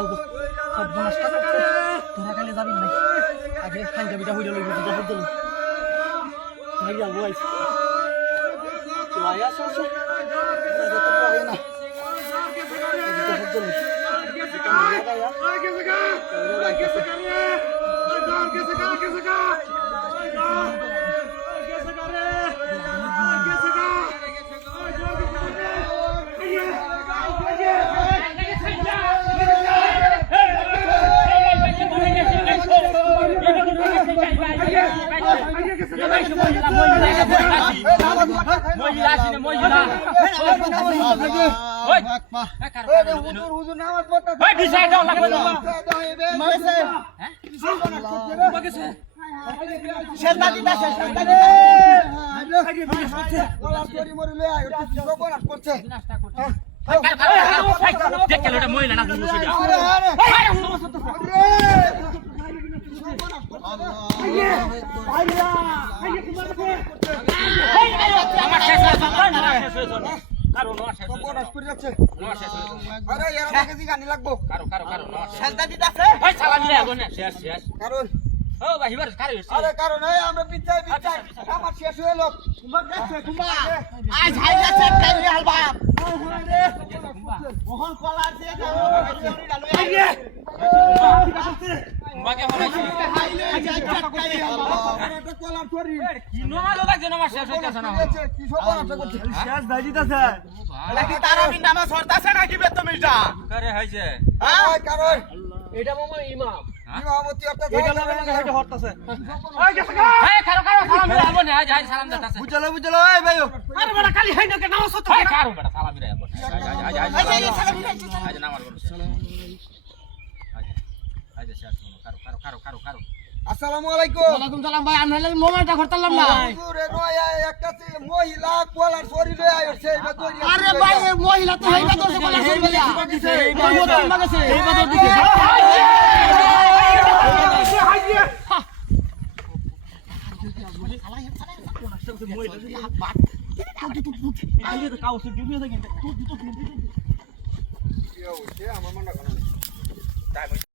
Elbow সব নষ্ট তোরা কালে যাবি না আগে পাঞ্জাবিটা হইল লইবি তো বদল মাই আলবো আইস তুই আসো আসো তো পারে না এদিকে বদল এটা নিয়ে গয়া আসসালামু আলাইকুম। ওয়ালাইকুম সালাম ভাই আমরা মোবাইলটা করতাম না হুজুরে নয়া একটা মহিলা কোলার শরীর হয়ে আইছে এইবা তো আরে ভাই এই মহিলা তো হেইবা তো কোলা হইবে না এই মত মাগছে এই বাদ দিছে আমার মনে